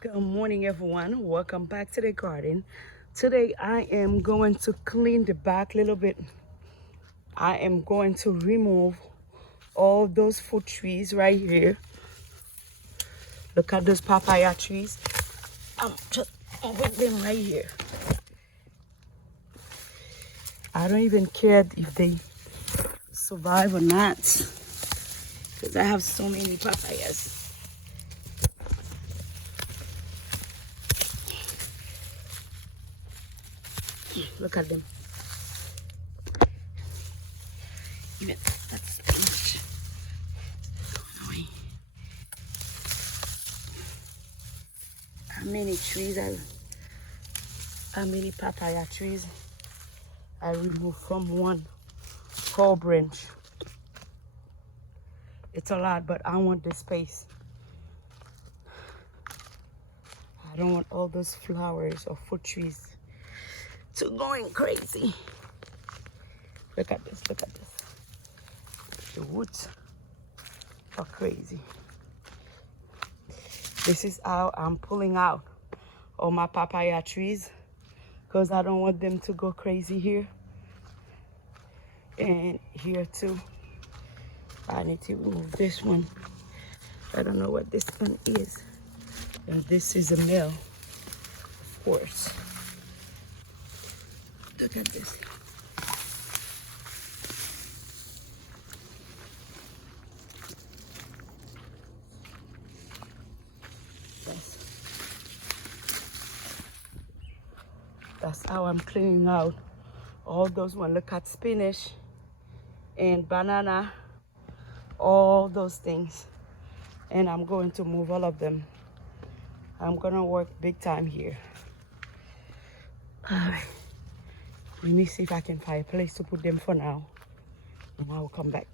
Good morning, everyone. Welcome back to the garden. Today I am going to clean the back a little bit. I am going to remove all those fruit trees right here. Look at those papaya trees. I'm just with them right here. I don't even care if they survive or not, because I have so many papayas. Look at them. Even that's spinach. How many papaya trees I removed from one whole branch. It's a lot, but I want the space. I don't want all those flowers or fruit trees to going crazy. Look at this, look at this. The woods are crazy. This is how I'm pulling out all my papaya trees, because I don't want them to go crazy here. And here too. I need to remove this one. I don't know what this one is. And this is a male, of course. Look at this. That's how I'm cleaning out all those ones. Look at spinach and banana, all those things. And I'm going to move all of them. I'm gonna work big time here. All right. Let me see if I can find a place to put them for now, and I will come back.